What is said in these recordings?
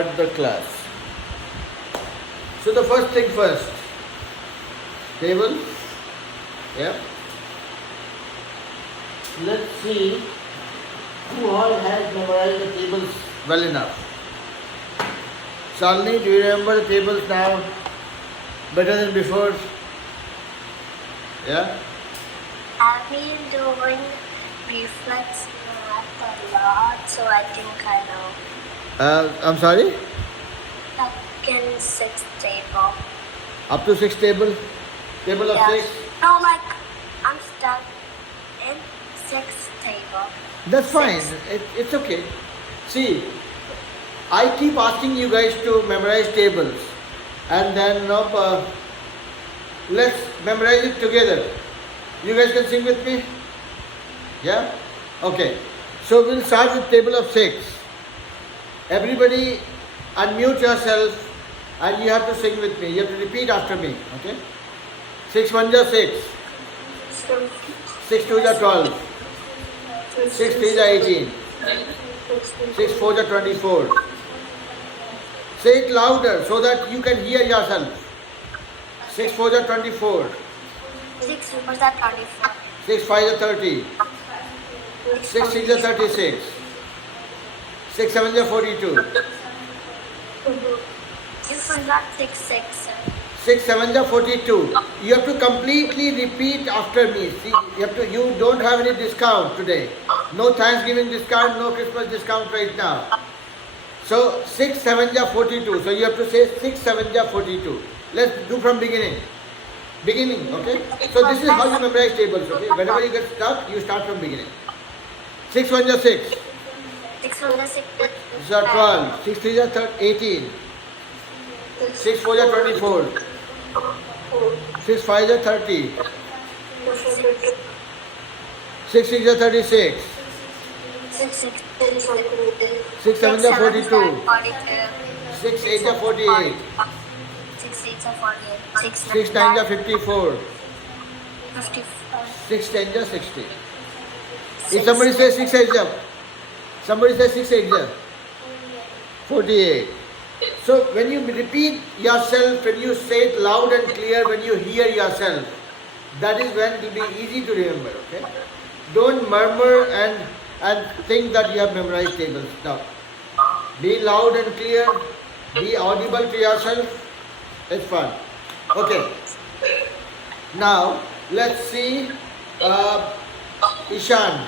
The class. So the first thing first, table. Yeah. Let's see who all has memorized the tables well enough. Shalini, do you remember the tables now better than before? Yeah. I've been doing reflex math a lot, so I think I know. I'm sorry? Second, sixth table. Up to 6 table? Table of Yes. 6? No, like, I'm stuck in sixth table. That's fine. Six. It's okay. See, I keep asking you guys to memorize tables, and then let's memorize it together. You guys can sing with me? Yeah? Okay. So we'll start with table of 6. Everybody unmute yourself and you have to sing with me. You have to repeat after me. Okay? 6 1 is 6. 6 2 is 12. 6 3 is 18. 6 4 is 24. Say it louder so that you can hear yourself. 6 4 is 24. 6 4 is 24. 6 5 is 30. 6 6 is 36. 6 7 is 42. You forgot 6 6. 6 7 is 42. You have to completely repeat after me. See, you don't have any discount today. No Thanksgiving discount, no Christmas discount right now. So 6 7 is 42. So you have to say 6 7 is 42. Let's do from beginning. Beginning, okay? So this is how you memorize tables, okay? Whenever you get stuck, you start from beginning. 6 1 is 6. 6 1 is 6. 6 is 12. 6 3 is 18. 6 4 is 24. 6 5 is 30. 6 6 is 36. 6 6 is 6 7 is 42. 42. 6 8 is 48. 6 8 is 48. 6 9 is 54. 54. 6 10 is 60. If somebody says 6 8 is, somebody says 6 8 is 48. So when you repeat yourself, when you say it loud and clear, when you hear yourself, that is when it will be easy to remember, okay? Don't murmur and think that you have memorized tables. Now, be loud and clear, be audible to yourself. It's fun. Okay. Now, let's see. Ishan,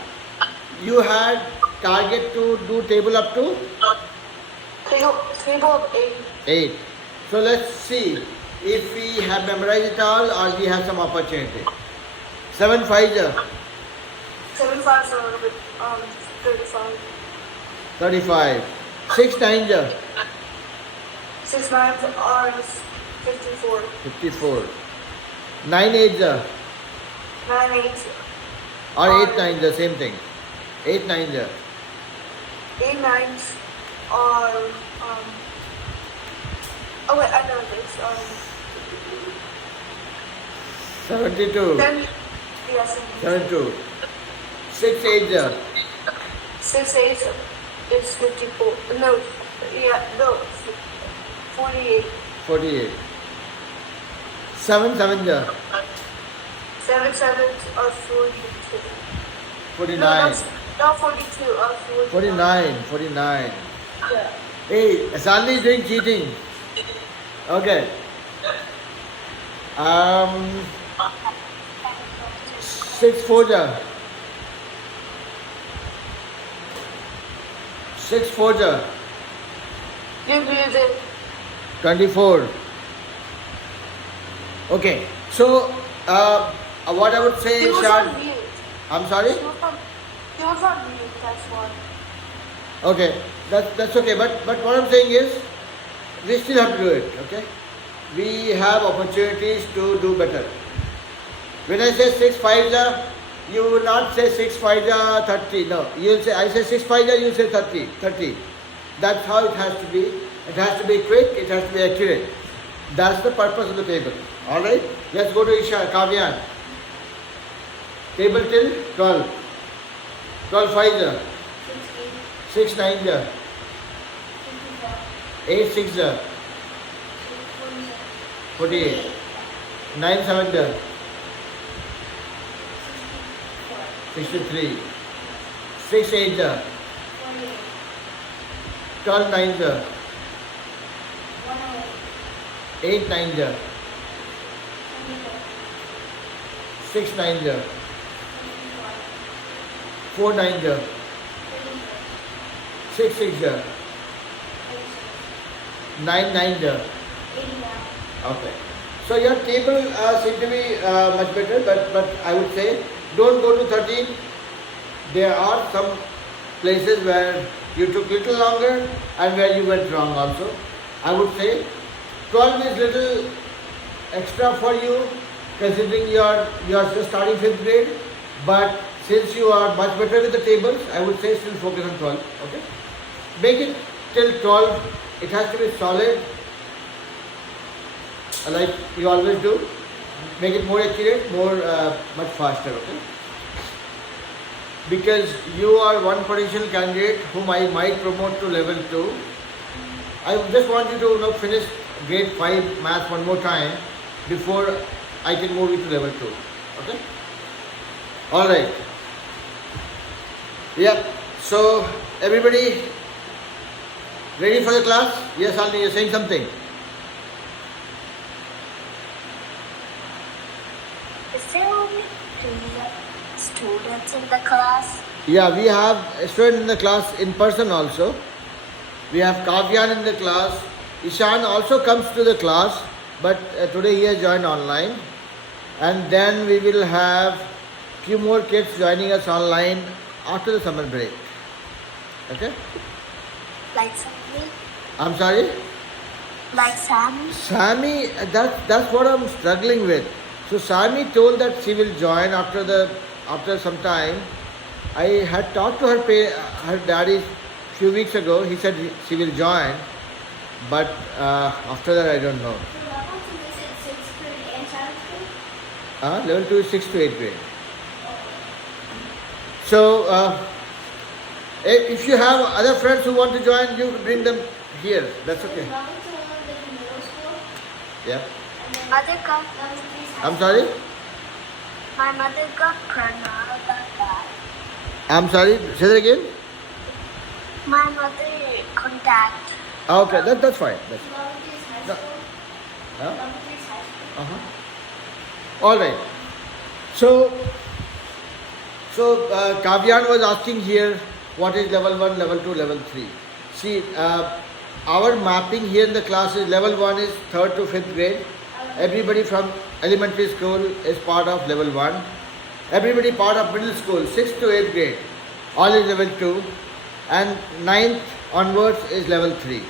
you had target to do table up to? Table of 8. 8. So let's see if we have memorized it all or we have some opportunity. 7 5 is 7 5 is a little bit 35. 35. 6 9 is 6 9 are 54. 54. 9 8 is 9 8 or 8 9 is the same thing. 8 9 is 8 9 are oh wait, I know this. 72. 10, yes. 72. 6 8 is 6 8 is 54. No, yeah, no, 48. 48. 7 7 is 7 7 are 42. 49. No, 42 are 49. 49. Yeah. Hey, Sally is doing cheating. Okay. 6 4 is 6 4 is Give music. 24. Okay. So, what I would say, He was Ishan. on mute. I'm sorry? He was on mute, that's why. Okay, that's okay. But what I'm saying is, we still have to do it. Okay, we have opportunities to do better. When I say 6 5 is, you will not say 6 5 is 30. No, you will say I say 6 5 is, you say 30. 30. That's how it has to be. It has to be quick. It has to be accurate. That's the purpose of the table. All right. Let's go to Isha Kavyan. Table till 12. 12 5 is 6 9 is 8 6 48. 9 7 63. 6 8 12 9 8 9 6 9 4 9 6 6 9 9. Okay. So your table seems to be much better, but I would say don't go to 13. There are some places where you took little longer and where you went wrong also. I would say 12 is little extra for you considering you are just starting 5th grade, but since you are much better with the tables, I would say still focus on 12. Okay? Make it till 12. It has to be solid, like you always do. Make it more accurate, much faster. Okay? Because you are one potential candidate whom I might promote to level 2. I just want you to finish grade 5 math one more time before I can move you to level 2. Okay? Alright. Yep. So everybody ready for the class? Yes, Alni, you're saying something. Is there only 3 students in the class? Yeah, we have a student in the class in person also. We have Kavyan in the class. Ishan also comes to the class, but today he has joined online. And then we will have few more kids joining us online after the summer break. Okay? Like Sammy? I'm sorry? Like Sammy? Sammy, that's what I'm struggling with. So Sammy told that she will join after some time. I had talked to her daddy few weeks ago. He said she will join, but after that I don't know. Level 2 is 6th to 8th grade. So if you have other friends who want to join, you bring them here. That's okay. Yeah. Mother got I'm sorry? My mother got Karnataka. I'm sorry, say that again? My mother contact. Okay, that's fine. That's fine. No. Huh? All right. So Kavyan was asking here, what is level 1, level 2, level 3? See, our mapping here in the class is level 1 is 3rd to 5th grade. Everybody from elementary school is part of level 1. Everybody part of middle school, 6th to 8th grade, all is level 2. And 9th onwards is level 3.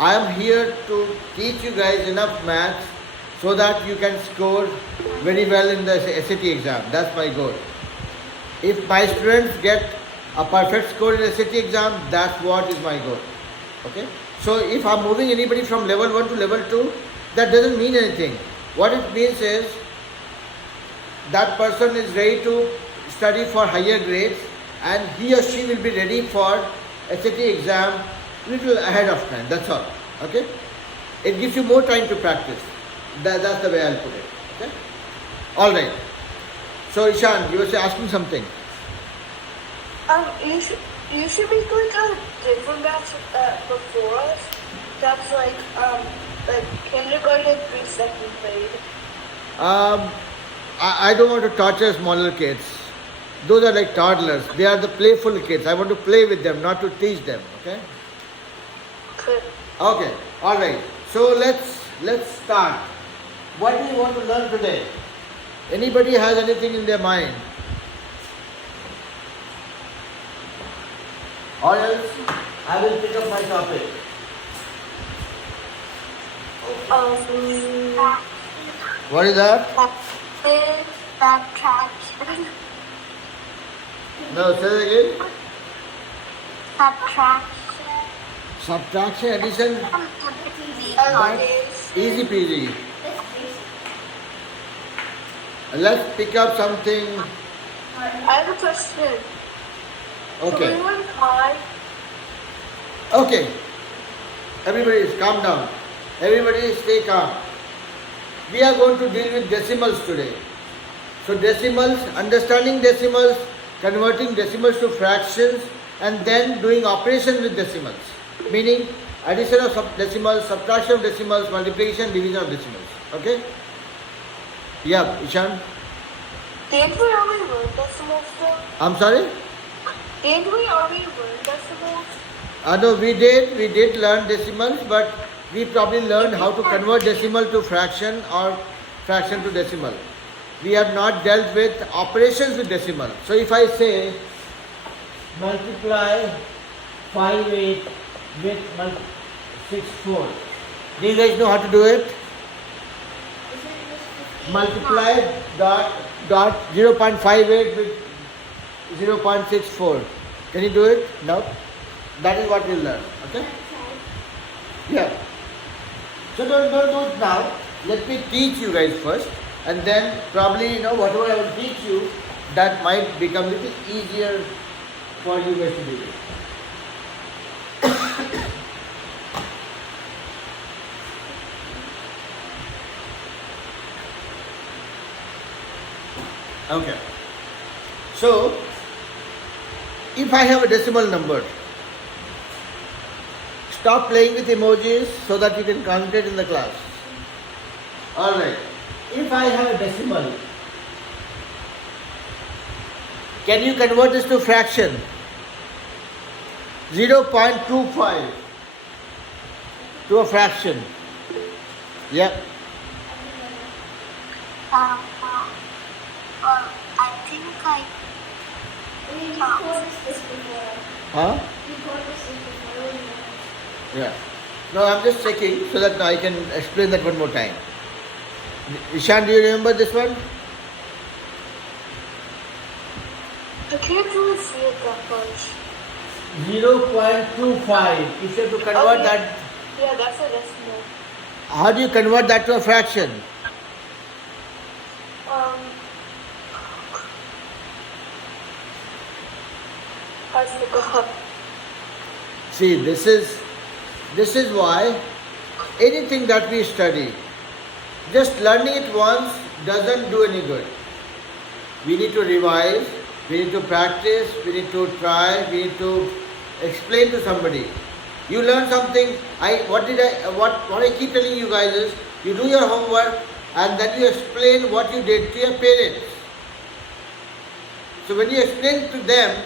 I am here to teach you guys enough maths so that you can score very well in the SAT exam. That's my goal. If my students get a perfect score in SAT exam, that's what is my goal. Okay? So if I'm moving anybody from level 1 to level 2, that doesn't mean anything. What it means is that person is ready to study for higher grades and he or she will be ready for SAT exam little ahead of time. That's all. Okay? It gives you more time to practice. That's the way I'll put it. Okay? Alright. So Ishan, you were asking something. You should be going to a different batch before us. That's like kindergarten through 2nd grade. I don't want to torture smaller kids. Those are like toddlers. They are the playful kids. I want to play with them, not to teach them. Okay? Good. Okay. All right. So let's start. What do you want to learn today? Anybody has anything in their mind? Or else I will pick up my topic. What is that? Subtraction. No, say it again. Subtraction. Subtraction, addition, easy peasy. Let's pick up something. I have a question. Okay. 315. Okay. Everybody calm down. Everybody stay calm. We are going to deal with decimals today. So decimals, understanding decimals, converting decimals to fractions, and then doing operations with decimals. Meaning addition of decimals, subtraction of decimals, multiplication, division of decimals. Okay? Yeah, Ishan. Didn't we already learn decimals though? I'm sorry? Didn't we already learn decimals? No, we did learn decimals, but we probably learned how to convert decimal to fraction or fraction to decimal. We have not dealt with operations with decimal. So if I say multiply 58 with 64, do you guys know how to do it? Multiply dot 0.58 with 0.64. Can you do it? No? That is what we'll learn. Okay? Yeah. So don't do it now. Let me teach you guys first, and then probably whatever I will teach you, that might become a little easier for you guys to do it. Okay. So if I have a decimal number, stop playing with emojis so that you can concentrate in the class. Alright. If I have a decimal, can you convert this to fraction? 0.25 to a fraction. Yeah. I think I. We've recorded this before. Huh? We've recorded this before. Yeah. No, I'm just checking so that I can explain that one more time. Ishan, do you remember this one? I can't really see it that much. 0.25. If you have to convert that, Yeah, that's a decimal. how do you convert that to a fraction? I forgot. See, this is why anything that we study, just learning it once doesn't do any good. We need to revise, we need to practice, we need to try, we need to explain to somebody. You learn something. What I keep telling you guys is, you do your homework and then you explain what you did to your parents. So when you explain to them,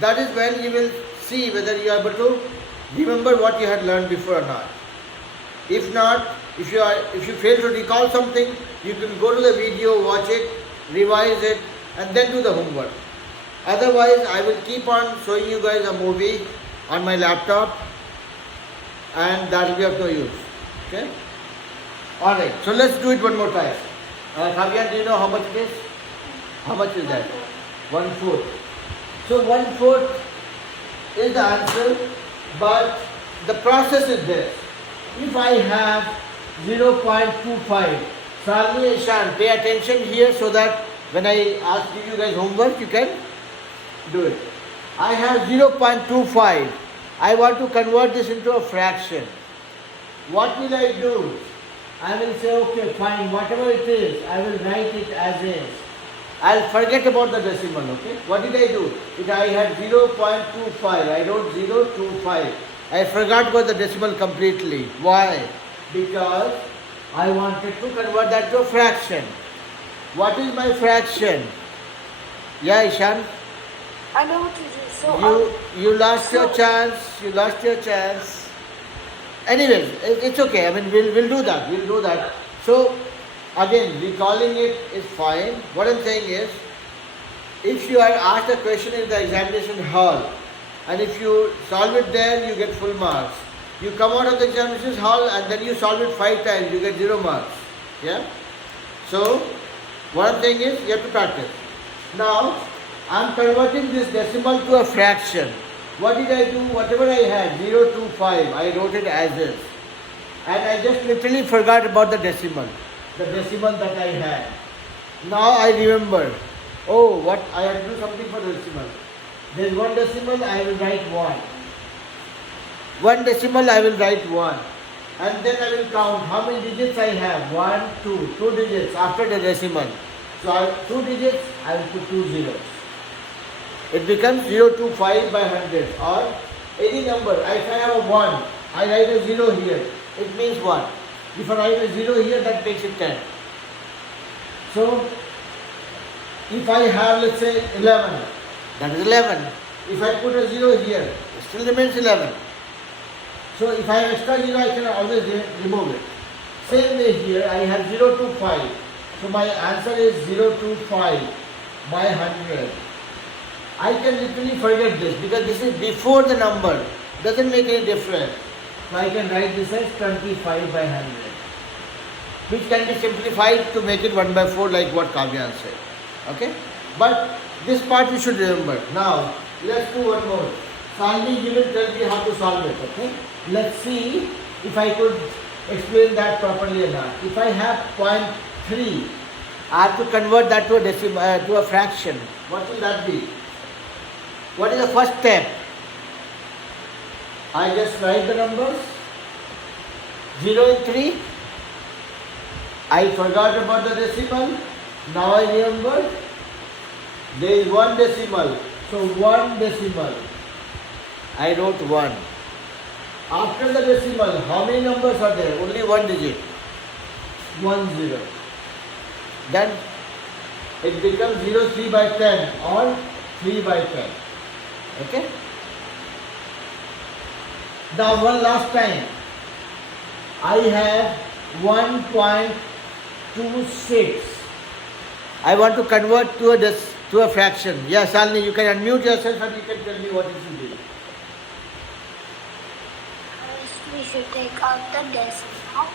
that is when you will see whether you are able to remember what you had learned before or not. If not, if you fail to recall something, you can go to the video, watch it, revise it, and then do the homework. Otherwise, I will keep on showing you guys a movie on my laptop, and that will be of no use. Okay? Alright, so let's do it one more time. Fabian, do you know how much it is? How much is that? 1/4. So 1/4 is the answer, but the process is this. If I have 0.25, Salmi and Ishan, pay attention here so that when I ask you guys homework, you can do it. I have 0.25. I want to convert this into a fraction. What will I do? I will say, okay, fine, whatever it is, I will write it as is. I'll forget about the decimal, okay? What did I do? If I had 0.25, I wrote 0.25. I forgot about the decimal completely. Why? Because I wanted to convert that to a fraction. What is my fraction? Yeah, Ishan? I know what to do. So You lost your chance. You lost your chance. Anyways, it's okay. I mean, we'll do that. We'll do that. So, again, recalling it is fine. What I'm saying is, if you are asked a question in the examination hall, and if you solve it there, you get full marks. You come out of the examination hall and then you solve it 5 times, you get 0 marks. Yeah? So, what I'm saying is, you have to practice. Now, I'm converting this decimal to a fraction. What did I do? Whatever I had, 0.25, I wrote it as is. And I just literally forgot about the decimal that I had. Now I remember, oh, what I have to do something for the decimal. There's one decimal, I will write 1. One decimal I will write 1. And then I will count how many digits I have. 1, 2. 2 digits after the decimal. So I, 2 digits, I will put 2 zeros. It becomes 025 by 100 or any number. If I have a 1, I write a 0 here. It means 1. If I write a 0 here, that makes it 10. So if I have, let's say, 11, that is 11. If I put a 0 here, it still remains 11. So if I have extra 0, I can always remove it. Same way here, I have 0 to 5. So my answer is 0 to 5 by 100. I can literally forget this because this is before the number. Doesn't make any difference. So I can write this as 25 by 100. Which can be simplified to make it 1 by 4 like what Kavya said. Okay? But this part you should remember. Now, let's do one more. Salvi, you will tell me how to solve it. Okay? Let's see if I could explain that properly or not. If I have 0.3, I have to convert that to a decimal, to a fraction. What will that be? What is the first step? I just write the numbers. 0 and 3. I forgot about the decimal. Now I remember. There is one decimal. So 1 decimal. I wrote 1. After the decimal, how many numbers are there? Only 1 digit. 1 0. Then it becomes 03 by 10 or 3 by 10. Okay? Now one last time. I have 1.26. I want to convert to a fraction. Yes, Salini, you can unmute yourself and you can tell me what it should be. First, we should take out the decimal.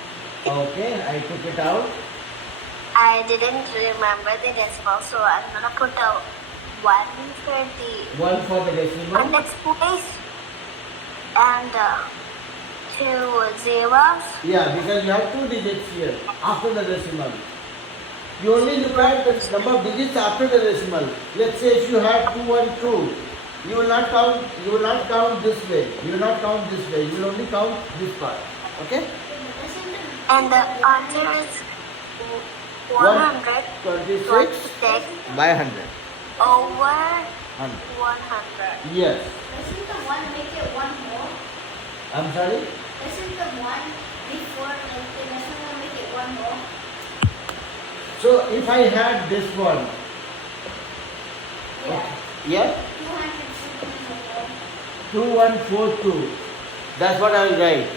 Okay, I took it out. I didn't remember the decimal, so I'm gonna put a 1 for the 1 for the decimal. next place and 2 zeros. Yeah, because you have 2 digits here after the decimal. You only look at the number of digits after the decimal. Let's say if you have 2 1 2, you will not count this way. You will not count this way. You will only count this part. Okay? And the answer is 126 26 by 100. over 100. 100. Yes. Doesn't the one make it one more? I'm sorry? Doesn't the one before, like, the decimal make it one more? So if I had this one, Yeah. yeah, 260. 2142. That's what I will write.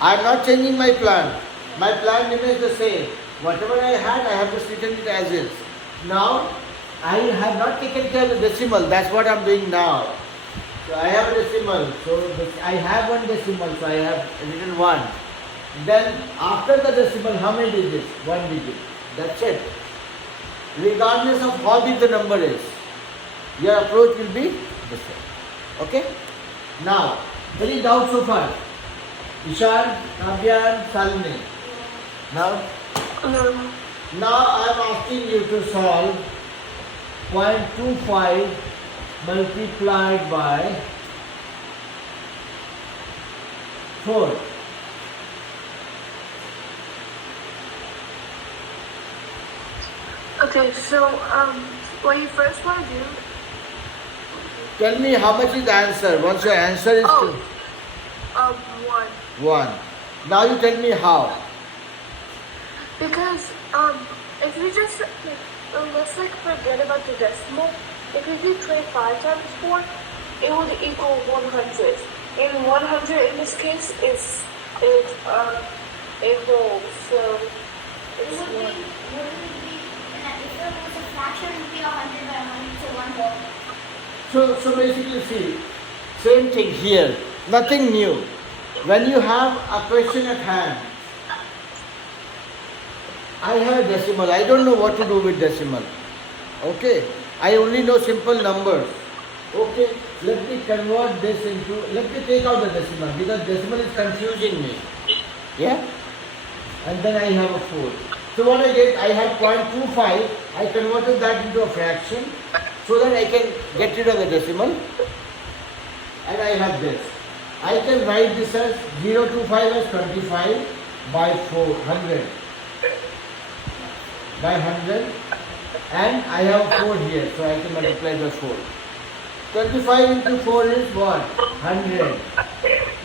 I am not changing my plan. My plan remains the same. Whatever I had, I have just written it as is. Now, I have not taken care of the decimal. That's what I am doing now. So I have a decimal. So I have one decimal. So I have written 1. Then after the decimal, how many digits? 1 digit. That's it. Regardless of how big the number is, your approach will be the same. Okay? Now, any doubts so far? Ishan, Kavya, Salini. Now I am asking you to solve 0.25 multiplied by 4. Okay, so what you first want to do? Tell me how much is the answer. Once your answer is Oh, 1. 1. Now you tell me how. Because if you just let's forget about the decimal. If you do 25 times 4, it would equal 100. And 100 in this case is a whole. So It it's would be, one. if it was a fraction, it would be 100 by 100, so one whole. So basically see, same thing here. Nothing new. When you have a question at hand, I have a decimal. I don't know what to do with decimal. Okay? I only know simple numbers. Okay? Let me convert this into, let me take out the decimal because decimal is confusing me. Yeah? And then I have a 4. So what I did, I had 0.25. I converted that into a fraction so that I can get rid of the decimal. And I have this. I can write this as 0 to 5 as 25 by 400. By 100. And I have 4 here, so I can multiply by 4. 25 into 4 is what? 100.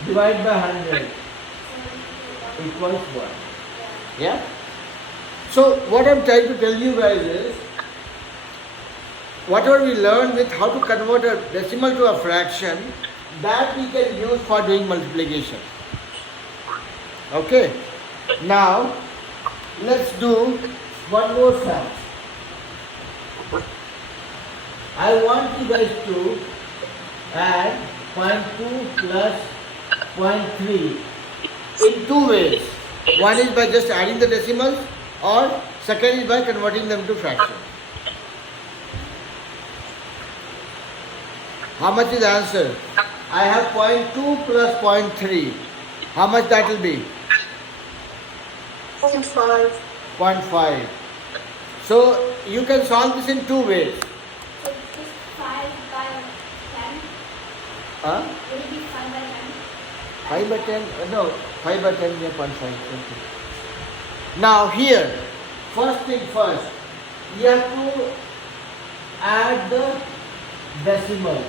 Divide by 100 equals 1. Yeah? So what I'm trying to tell you guys is, whatever we learned with how to convert a decimal to a fraction, that we can use for doing multiplication. Okay? Now, let's do one more sum. I want you guys to add 0.2 plus 0.3 in two ways. One is by just adding the decimals, or second is by converting them to fractions. How much is the answer? I have 0.2 plus 0.3. How much that will be? 0.5. 0.5. So you can solve this in two ways. So this 5 by 10. Huh? Will it be 5 by 10? 5 by 10? No, 5 by 10 is 0.5. Okay. Now here, first thing first, you have to add the decimals.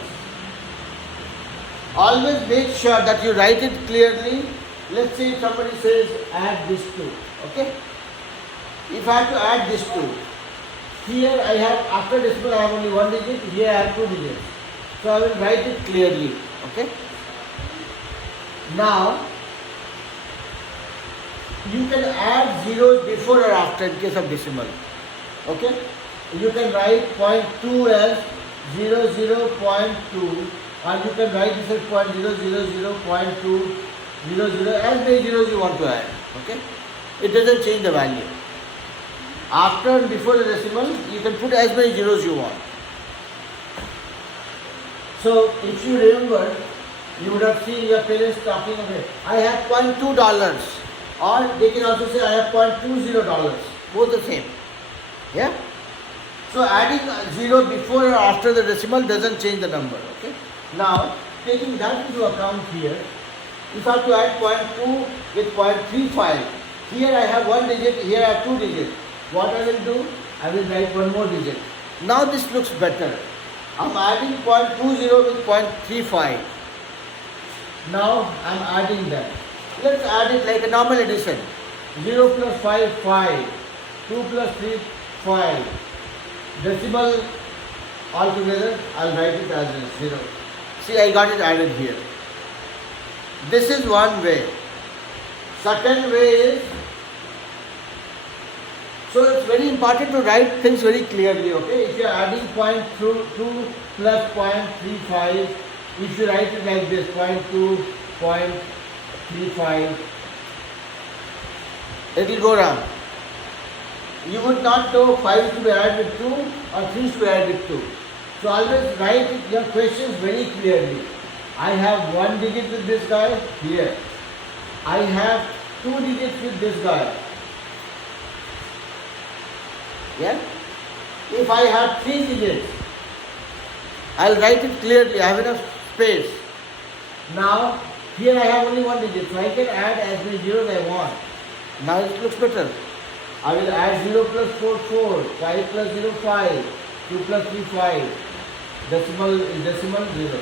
Always make sure that you write it clearly. Let's say somebody says add this two. Okay? If I have to add this two, here I have, after decimal I have only one digit, here I have two digits. So I will write it clearly. Okay? Now, you can add zeros before or after in case of decimal. Okay? You can write 0.2 as 0.2, or you can write this as 0.000.200, as many zeros you want to add. Okay? It doesn't change the value. After and before the decimal, you can put as many zeros you want. So, if you remember, you would have seen your parents talking about, I have $0.2, or they can also say I have $0.20, both the same. Yeah? So adding a zero before or after the decimal doesn't change the number. Okay? Now, taking that into account here, if I have to add 0.2 with 0.35, here I have one digit, here I have two digits. What I will do? I will write one more digit. Now this looks better. I am adding 0.20 with 0.35. Now I am adding them. Let's add it like a normal addition. 0 plus 5, 5. 2 plus 3, 5. Decimal altogether, I'll write it as a 0. See, I got it added here. This is one way. Second way is, so it's very important to write things very clearly, okay? If you are adding 0.2 plus 0.35, if you write it like this, 0.2, 0.35, it will go wrong. You would not know 5 is to be added with 2 or 3 is to be added with 2. So always write your questions very clearly. I have one digit with this guy here. I have two digits with this guy. Yeah? If I have 3 digits, I'll write it clearly. I have enough space. Now, here I have only one digit, so I can add as many zeros I want. Now it looks better. I will add 0 plus 4, 4, 5 plus 0, 5, 2 plus 3, 5. Decimal is decimal 0.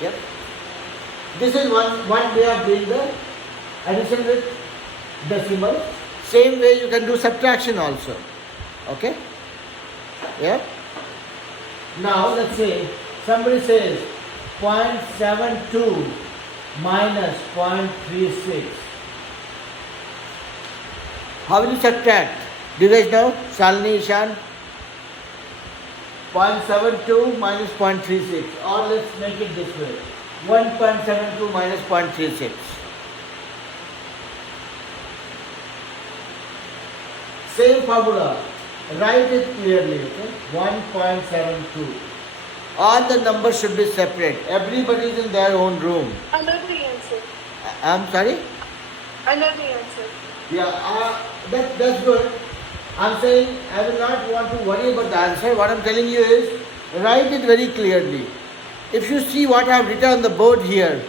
Yep. This is one way of doing the addition with decimal. Same way you can do subtraction also. Okay? Yep. Now let's say somebody says 0.72 minus 0.36. How will you subtract? Do you guys know? Shalini, Ishan? 0.72 minus 0.36. Or let's make it this way. 1.72 minus 0.36. Same formula. Write it clearly. Okay? 1.72. All the numbers should be separate. Everybody is in their own room. I know the answer. I'm sorry? I know the answer. Yeah, that's good. I'm saying I will not want to worry about the answer. What I'm telling you is, write it very clearly. If you see what I have written on the board here,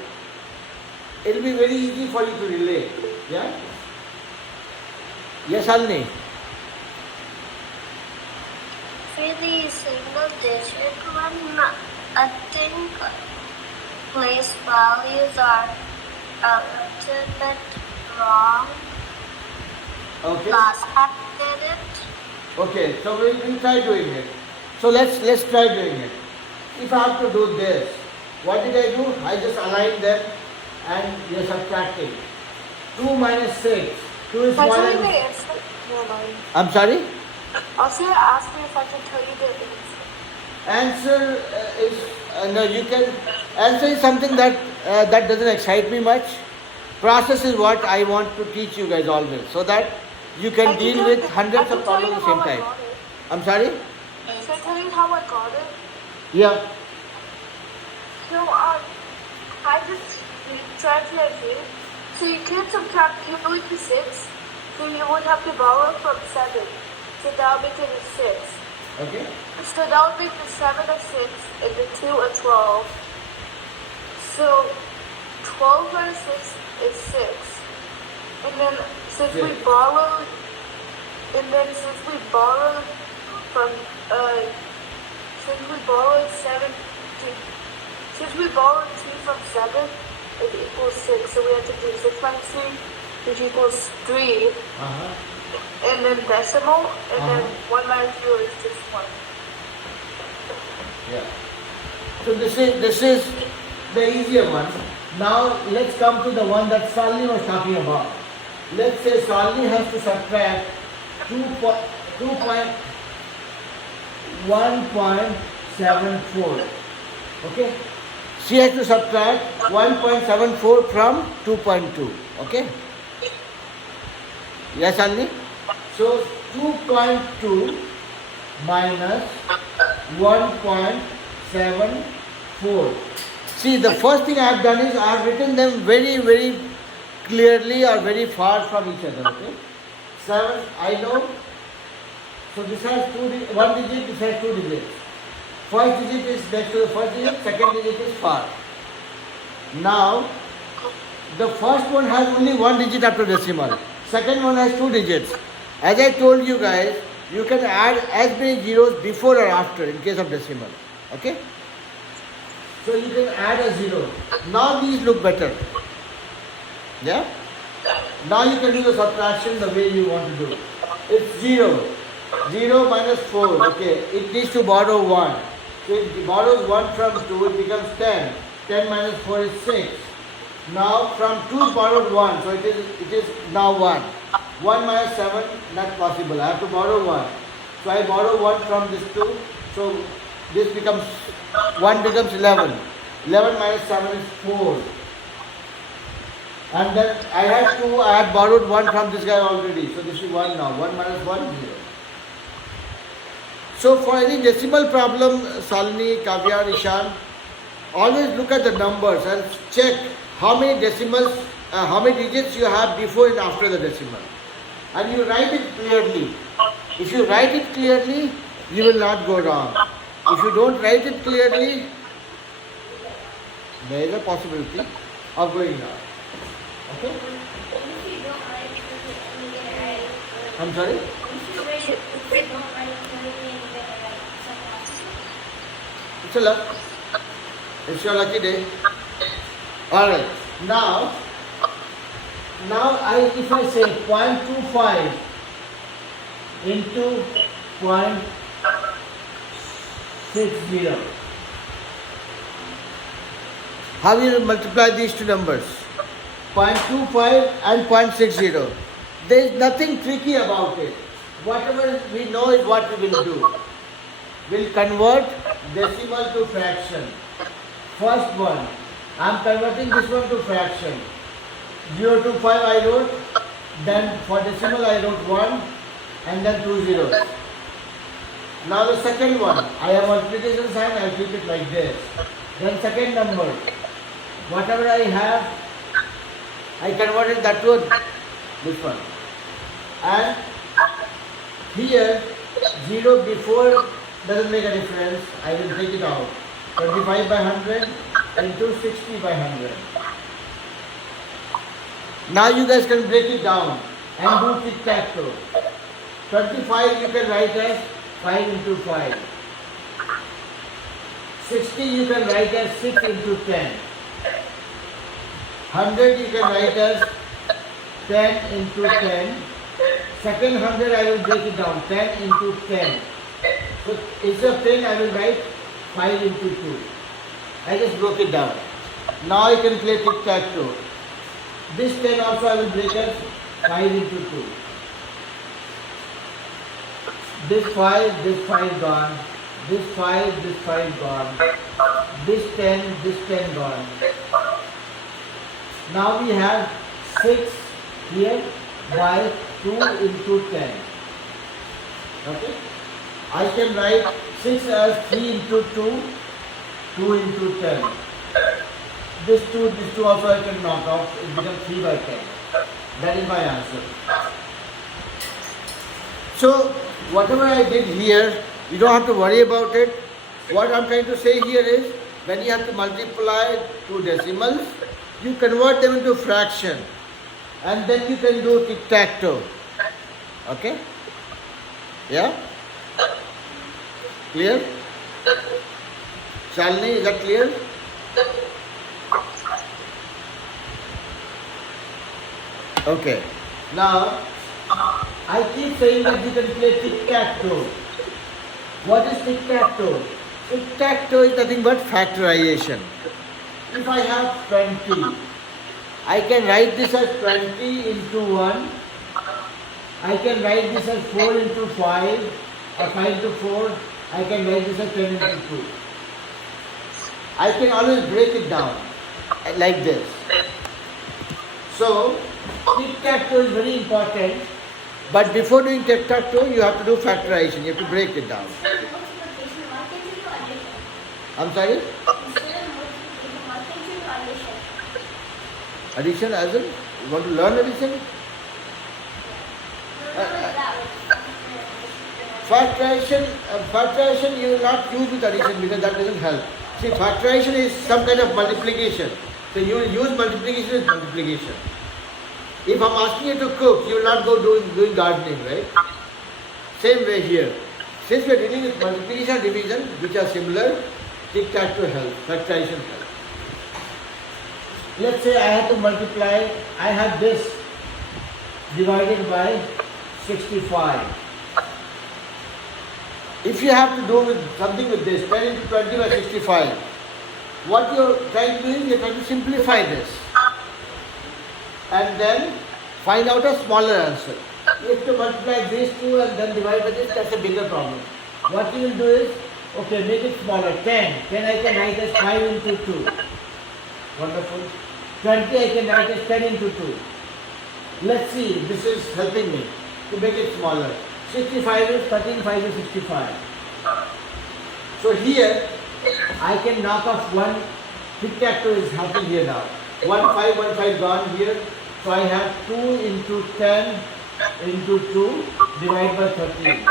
it'll be very easy for you to relate. Yeah? Yes, Alni? For the single digit one, I think place values are a little bit wrong. Okay. Last time I did it. Okay, so we'll try doing it. So let's try doing it. If I have to do this, what did I do? I just aligned them and you're subtracting. 2 minus 6. 2 is Can I 1 tell you and... the answer? No, no. I'm sorry? I was gonna ask you if I can tell you the answer. Answer is... no, you can... Answer is something that doesn't excite me much. Process is what I want to teach you guys always. So that you can deal with hundreds of problems at the same time. I'm sorry? Should I tell you how I got it? Yeah. So, I just translated. So you can't subtract 2 into 6. So you would have to borrow from 7. So that would make it a 6. Okay. So that would make the 7 a 6 and the 2 a 12. So 12 minus 6 is 6. And then since we Yes. borrowed from since we borrowed 2 from 7, it equals 6. So we have to do 6 minus 3, which equals 3. Uh-huh. And then decimal, and then Uh-huh. 1 minus 0 is just 1. Yeah. So this is the easier one. Now let's come to the one that Salni was talking about. Let's say Salni has to subtract 1.74. Okay? She has to subtract 1.74 from 2.2. Okay? Yes, Salni? So 2.2 minus 1.74. See, the first thing I have done is I have written them very, very clearly or very far from each other. Okay? 7, I know. So this has 1 digit, this has 2 digits. First digit is next to the first digit, second digit is far. Now, the first one has only 1 digit after decimal. Second one has 2 digits. As I told you guys, you can add as many zeros before or after in case of decimal. Okay? So you can add a 0. Now these look better. Yeah? Now you can do the subtraction the way you want to do. It's 0. 0 minus 4. Okay. It needs to borrow 1. So it borrows 1 from 2, it becomes 10. 10 minus 4 is 6. Now from 2 is borrowed 1. So it is now 1. 1 minus 7, not possible. I have to borrow 1. So I borrow 1 from this 2. So this becomes 1 becomes 11. 11 minus 7 is 4. And then I have 2, I have borrowed 1 from this guy already. So this is 1 now. 1 minus 1 is 0. So for any decimal problem, Salini, Kavya, Ishan, always look at the numbers and check how many decimals, how many digits you have before and after the decimal. And you write it clearly. If you write it clearly, you will not go wrong. If you don't write it clearly, there is a possibility of going wrong. Okay? I'm sorry? It's a luck. It's your lucky day. Alright. Now if I say 0.25 into 0.60, how will you multiply these two numbers? 0.25 and 0.60. There is nothing tricky about it. Whatever we know is what we will do. We'll convert decimal to fraction. First one, I am converting this one to fraction. 0 to 5 I wrote, then for decimal I wrote 1 and then 2 zeros. Now the second one, I have multiplication sign, I will keep it like this. Then second number, whatever I have, I converted that to this one. And here, 0 before doesn't make a difference, I will take it out. 25 by 100 into 60 by 100. Now you guys can break it down and do tic-tac-toe. 25 you can write as 5 into 5. 60 you can write as 6 into 10. 100 you can write as 10 into 10. Second 100 I will break it down. 10 into 10. So instead of 10 I will write 5 into 2. I just broke it down. Now I can play tic-tac-toe. This 10 also I will break as 5 into 2. This 5 gone. This 5 gone. This 10 gone. Now we have 6 here by 2 into 10. Okay? I can write 6 as 3 into 2, 2 into 10. This 2 also I can knock off. It becomes 3 by 10. That is my answer. So, whatever I did here, you don't have to worry about it. What I'm trying to say here is, when you have to multiply two decimals, you convert them into fraction. And then you can do tic-tac-toe. Okay? Yeah? Clear? Shalini, is that clear? Okay. Now, I keep saying that you can play tic-tac-toe. What is tic-tac-toe? Tic-tac-toe is nothing but factorization. If I have 20, I can write this as 20 into 1. I can write this as 4 into 5 or 5 into 4. I can write this as 10 into 2. I can always break it down like this. So, tic-tac-toe is very important. But before doing tic-tac-toe, you have to do factorization. You have to break it down. Instead of multiplication, why can't you do addition? I'm sorry? Instead of multiplication, why can't you do addition? Addition as in? You want to learn addition? Factorization you will not use with addition because that doesn't help. See, factorization is some kind of multiplication. So you will use multiplication with multiplication. If I'm asking you to cook, you will not go doing gardening, right? Same way here. Since we are dealing with multiplication and division, which are similar, tic-tac-toe helps, factorization helps. Let's say I have to multiply, I have this divided by 65. If you have to do with something with this, 10 into 20 by 65, what you are trying to do is you are trying to simplify this and then find out a smaller answer. You have to multiply these two and then divide by this, that's a bigger problem. What you will do is, okay, make it smaller, 10. 10 I can write as 5 into 2. Wonderful. 20 I can write as 10 into 2. Let's see, this is helping me to make it smaller. 65 is 13, 5 is 65. So here, I can knock off one, tic-tac-toe is happening here now. 1, 5 gone here. So I have 2 into 10 into 2 divided by 13.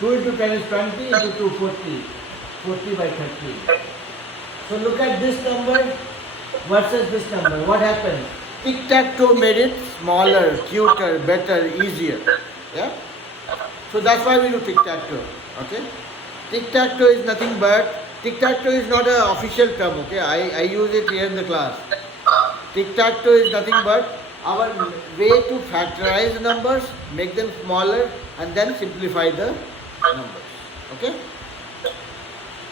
2 into 10 is 20 into 2, 40. 40 by 13. So look at this number versus this number. What happened? Tic-tac-toe made it smaller, cuter, better, easier. Yeah? So that's why we do tic-tac-toe. Okay? Tic-tac-toe is nothing but, tic-tac-toe is not an official term. Okay? I use it here in the class. Tic-tac-toe is nothing but our way to factorize numbers, make them smaller, and then simplify the numbers. Okay?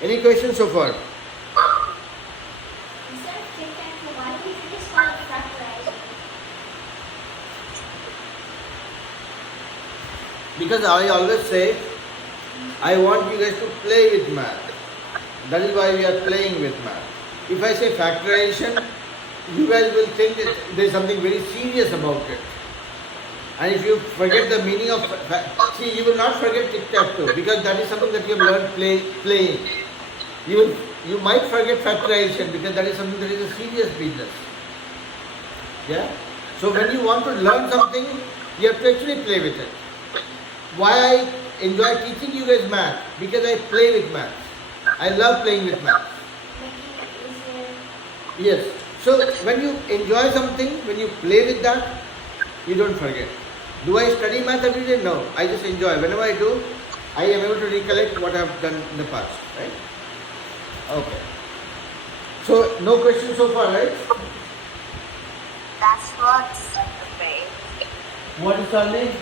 Any questions so far? Instead of tic-tac-toe, why don't you just call it factorizing? Because I always say, I want you guys to play with math. That is why we are playing with math. If I say factorization, you guys will think that there is something very serious about it. And if you forget the meaning of, see, you will not forget tic-tac-toe because that is something that you have learned playing. You might forget factorization because that is something that is a serious business. Yeah? So when you want to learn something, you have to actually play with it. Why I enjoy teaching you guys math? Because I play with math. I love playing with math. Making it easier. Yes. So when you enjoy something, when you play with that, you don't forget. Do I study math every day? No. I just enjoy. Whenever I do, I am able to recollect what I have done in the past. Right? Okay. So no questions so far, right? That's what's celebrate. What is our name?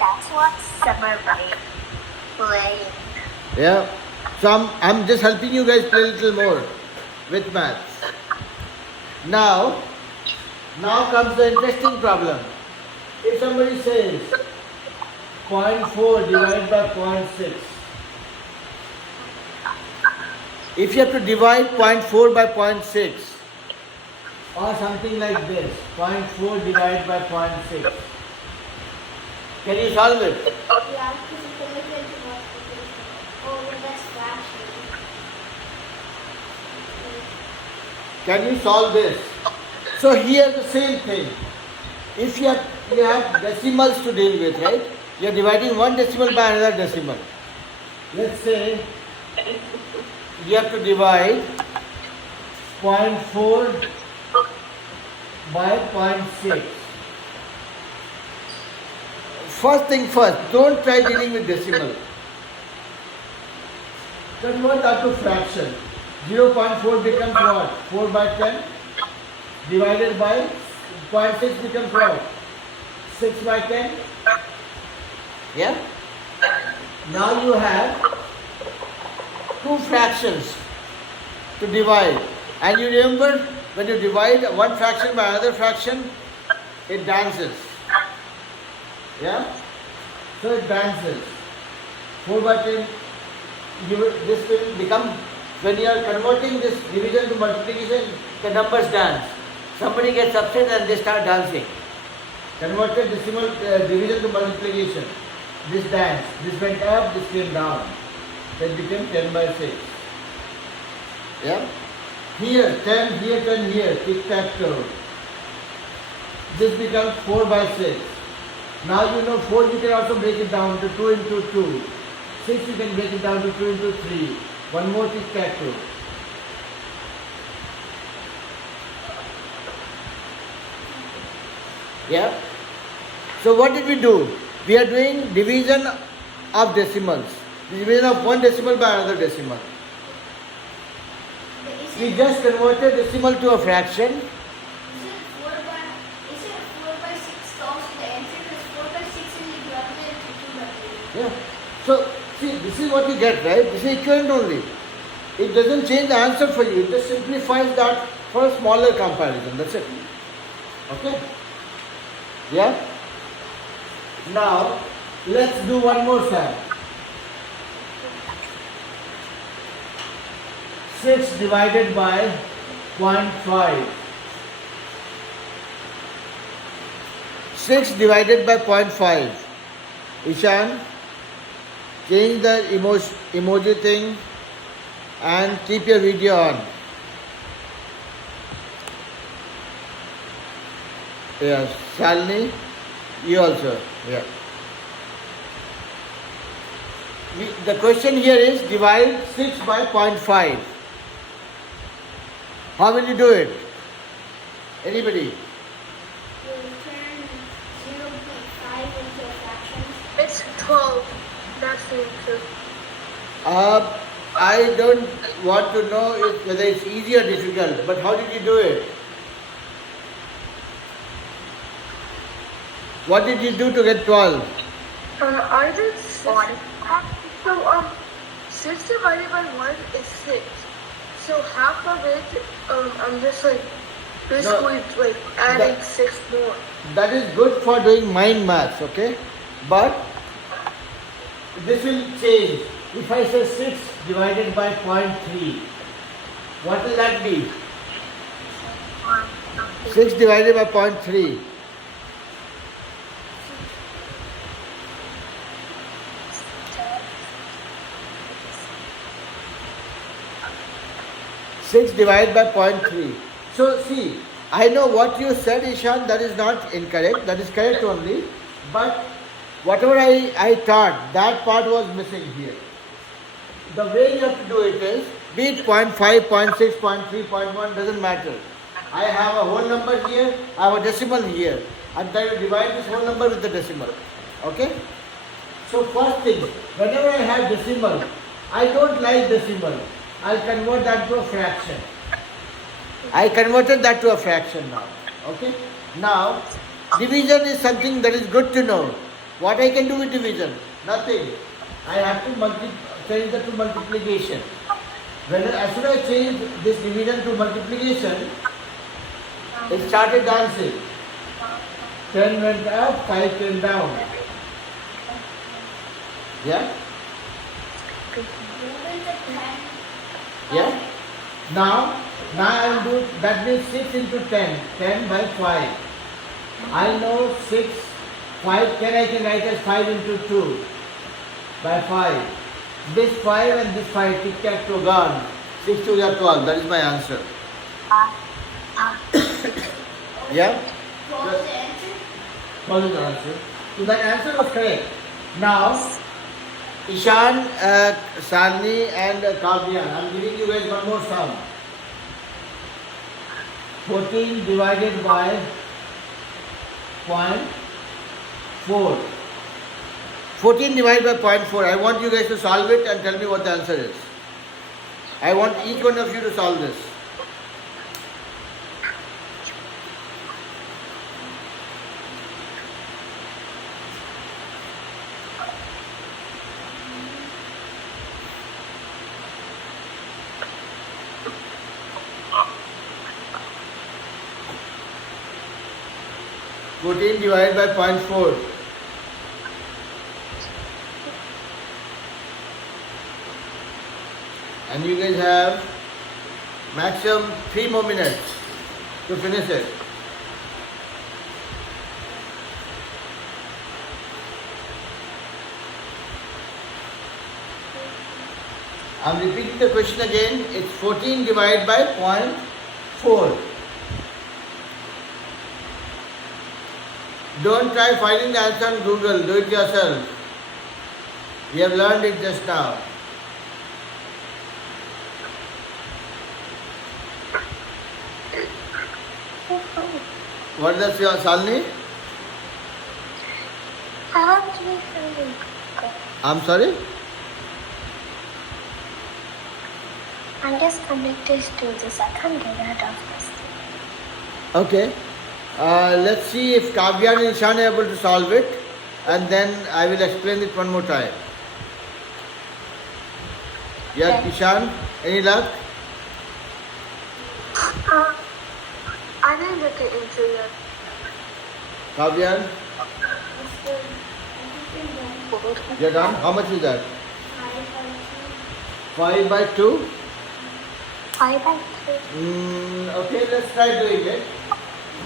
That's what's celebrate. Playing. Yeah. So I'm just helping you guys play a little more with maths. Now comes the interesting problem. If somebody says 0.4 divided by 0.6, if you have to divide 0.4 by 0.6 or something like this, 0.4 divided by 0.6, can you solve it? Yeah, because it's the limit of multiplication. Oh, well, that's fraction. Can you solve this? So here the same thing. If you have decimals to deal with, right? You are dividing one decimal by another decimal. Let's say you have to divide 0.4 by 0.6. First thing first, don't try dealing with decimal. Convert that to fraction. 0.4 becomes what? 4 by 10 divided by 0.6 becomes what? 6 by 10. Yeah? Now you have two fractions to divide. And you remember when you divide one fraction by another fraction, it dances. Yeah? So it dances. 4 by 10, this will become, when you are converting this division to multiplication, the numbers dance. Somebody gets upset and they start dancing. Converted decimal division to multiplication. This dance. This went up, this came down. That became 10 by 6. Yeah? Here 10, here 10, here. Tic-tac-toe. This becomes 4 by 6. Now you know 4 you can also break it down to 2 into 2. 6 you can break it down to 2 into 3. One more tic-tac-toe. Yeah? So what did we do? We are doing division of decimals. Division of one decimal by another decimal. But is We it, just converted decimal to a fraction. is it 4 by 6 also the answer? Because 4 by 6 is equivalent to 2 by 3. Yeah. So see, this is what you get, right? This is equivalent only. It doesn't change the answer for you. It just simplifies that for a smaller comparison. That's it. Okay? Yeah? Now, let's do one more side. 6 divided by 0.5. 6 divided by 0.5. Ishan, change the emoji thing and keep your video on. Yes, Shalini, you also. Yeah. The question here is divide 6 by 0.5. How will you do it? Anybody? You turn 0.5 into a fraction. It's 12. That's the answer. I don't want to know whether it's easy or difficult, but how did you do it? What did you do to get 12? I did 6. So, 6 divided by 1 is 6. So half of it, I'm just like, basically like adding that- 6 more. That is good for doing mind maths, okay? But this will change. If I say 6 divided by 0.3, what will that be? 6 divided by 0.3. Six divided by 0.3. So see, I know what you said, Ishan, that is not incorrect, that is correct only. But whatever I taught, that part was missing here. The way you have to do it is, be it 0.5, 0.6, 0.3, 0.1, doesn't matter. I have a whole number here, I have a decimal here. I'm trying to divide this whole number with the decimal. Okay? So first thing, whenever I have decimal, I don't like decimal. I'll convert that to a fraction. I converted that to a fraction now. Okay? Now, division is something that is good to know. What I can do with division? Nothing. I have to change that to multiplication. As soon as I change this division to multiplication, it started dancing. 10 went up, 5 came down. Yeah? Yeah? Now I will do, that means 6 into 10. 10 by 5. I know 6, 5, 10 I can write as 5 into 2 by 5. This 5 and this 5, tic-tac-toe gone. 6 to the 12, that is my answer. Yeah? What was the answer? What is the answer? So that answer was correct. Now, Ishan, Salni and Kavya, I'm giving you guys one more sum. 14 divided by 0.4. 14 divided by 0.4. I want you guys to solve it and tell me what the answer is. I want each one of you to solve this. Fourteen divided by 0.4. And you guys have maximum 3 more minutes to finish it. I'm repeating the question again. It's 14 divided by 0.4. Don't try finding the answer on Google. Do it yourself. We have learned it just now. What is your Salni? I want to be friendly. I'm sorry? I'm just connected to this. I can't get out of this. Okay. Let's see if Kavya and Ishan are able to solve it, and then I will explain it one more time. Yeah, Okay. Ishan, any luck? I didn't get the answer yet. Kavya, you're done? How much is that? 5 by 2? 5 by 3. Okay, let's try doing it.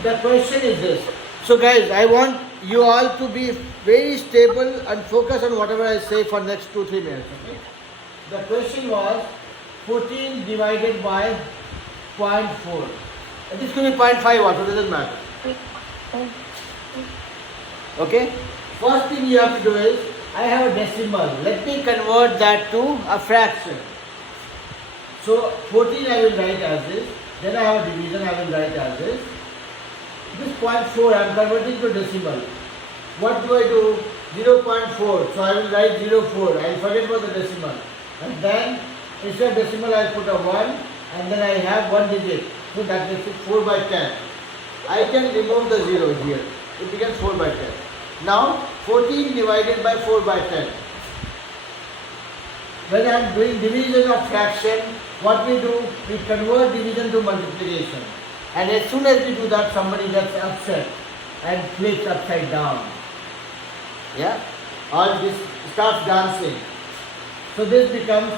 The question is this. So guys, I want you all to be very stable and focus on whatever I say for next 2-3 minutes. Okay? The question was 14 divided by 0.4. This could be 0.5 also, doesn't matter. Okay? First thing you have to do is, I have a decimal. Let me convert that to a fraction. So 14 I will write as this. Then I have a division I will write as this. This 0.4 I am converting to decimal. What do I do? 0.4. So I will write 0.4. I will forget about the decimal. And then instead of decimal I will put a 1 and then I have one digit. So that makes it 4 by 10. I can remove the 0 here. It becomes 4 by 10. Now 14 divided by 4 by 10. When I am doing division of fraction, what we do? We convert division to multiplication. And as soon as we do that, somebody gets upset and flips upside down. Yeah? All this starts dancing. So this becomes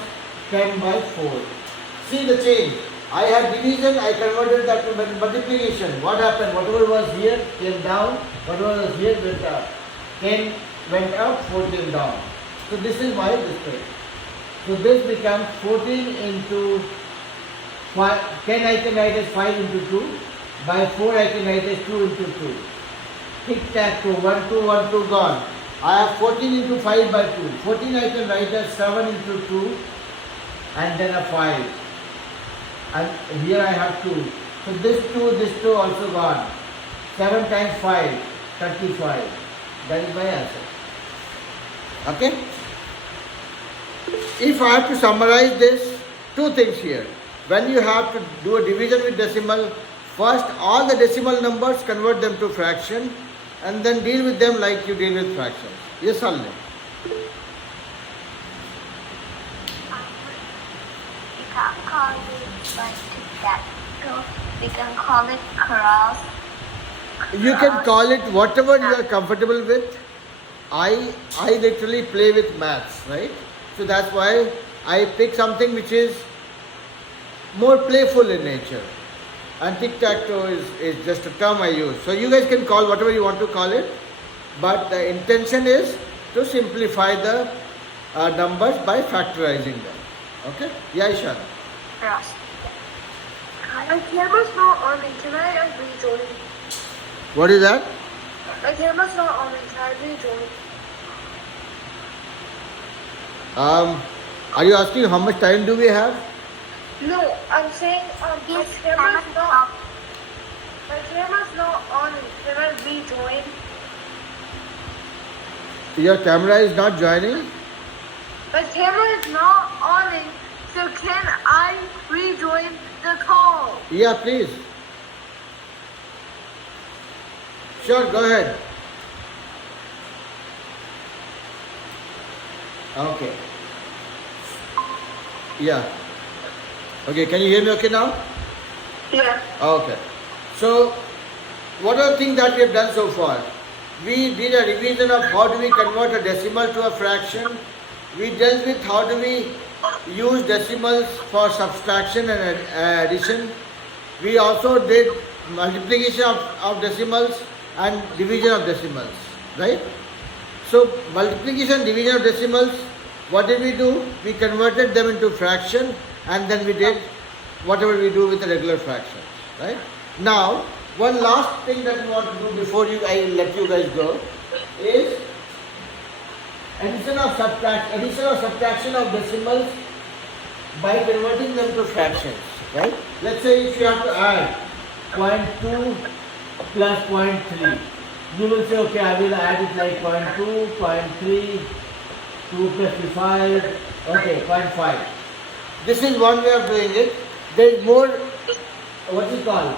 10 by 4. See the change. I had division, I converted that to multiplication. What happened? Whatever was here came down, whatever was here went up. 10 went up, 4 came down. So this is why this way. So this becomes 14 into 10 I can write as 5 into 2. By 4 I can write as 2 into 2. Tic-tac-toe, 1, 2, 1, 2 gone. I have 14 into 5 by 2. 14 I can write as 7 into 2 and then a 5. And here I have 2. So this 2 also gone. 7 times 5, 35. That is my answer. Okay? If I have to summarize this, 2 things here. When you have to do a division with decimal, first all the decimal numbers convert them to fraction and then deal with them like you deal with fractions. Yes, Salne? We can't call it like tic-tac-toe. We can call it cross. You can call it whatever you are comfortable with. I literally play with maths, right? So that's why I pick something which is more playful in nature. And tic-tac-toe is just a term I use. So you guys can call whatever you want to call it. But the intention is to simplify the numbers by factorizing them. Okay? Yeah, Ishan. Cross. My camera's not on me. Can I rejoin? What is that? My camera's not on me. Can I rejoin? Are you asking how much time do we have? No, I'm saying my Yes, camera's camera's not. off. My camera's not on me. Can I rejoin? Your camera is not joining? My camera is not on me. So can I rejoin the call? Yeah, please. Sure, go ahead. Okay. Yeah. Okay, can you hear me okay now? Yeah. Okay. So, what are the things that we have done so far? We did a revision of how do we convert a decimal to a fraction. We dealt with how do we use decimals for subtraction and addition. We also did multiplication of decimals and division of decimals, right? So, multiplication and division of decimals, what did we do? We converted them into fraction and then we did whatever we do with the regular fractions, right? Now, one last thing that we want to do before I let you guys go is addition or subtraction of decimals by converting them to fractions, right? Let's say if you have to add 0.2 plus 0.3, you will say, okay, I will add it like 0.2, 0.3, 2 plus 5, okay, 0.5. This is one way of doing it. There is more, what is it called?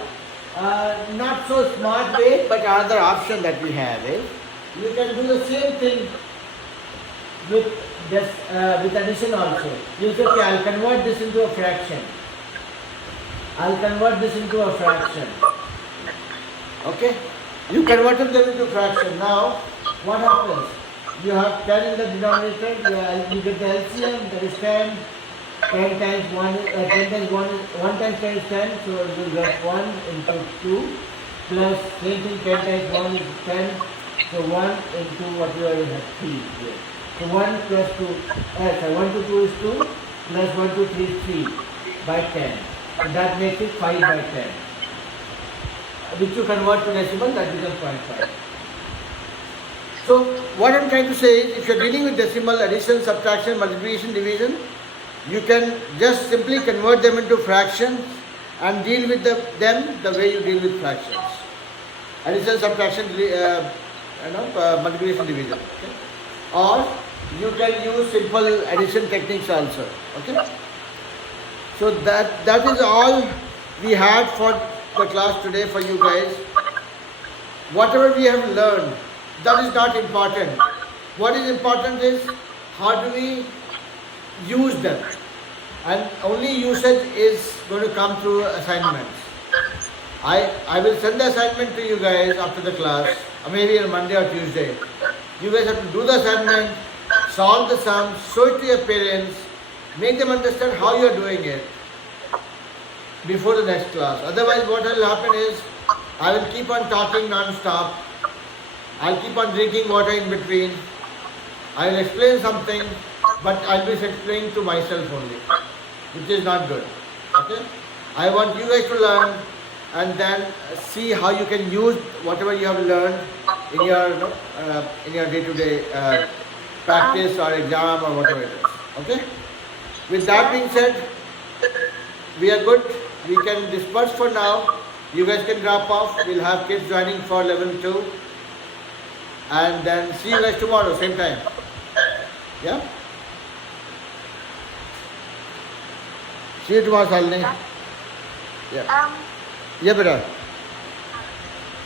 Not so smart way, but another option that we have is, you can do the same thing with addition also. You say, okay, I'll convert this into a fraction. Okay? You converted them into fraction. Now, what happens? You have 10 in the denominator, you get the LCM, that is 10. 10 times 1 times 1 times 10 is 10, so you will get 1 into 2 plus same thing 10 times 1 is 10, so 1 into whatever you have 3 here. So 1 plus 2, 1 to 2 is 2 plus 1 to 3 is 3 by 10. So that makes it 5 by 10. Which you convert to decimal, that becomes 0.5. So what I'm trying to say is, if you're dealing with decimal, addition, subtraction, multiplication, division, you can just simply convert them into fractions and deal with them the way you deal with fractions. Addition, subtraction, multiplication, division. Okay? Or you can use simple addition techniques also. Okay? So that is all we had for the class today for you guys. Whatever we have learned, that is not important. What is important is how do we use them, and only usage is going to come through assignments. I will send the assignment to you guys after the class, maybe on Monday or Tuesday. You guys have to do the assignment, solve the sums, show it to your parents, make them understand how you are doing it before the next class. Otherwise what will happen is, I will keep on talking non-stop, I'll keep on drinking water in between, I will explain something, but I'll be explaining to myself only, which is not good. Okay? I want you guys to learn and then see how you can use whatever you have learned in your day-to-day practice or exam or whatever it is. Okay? With that being said, we are good. we can disperse for now. You guys can drop off. We'll have kids joining for level 2. And then see you guys tomorrow, same time. Yeah? See you tomorrow, Salini. Yeah. Yeah, beta.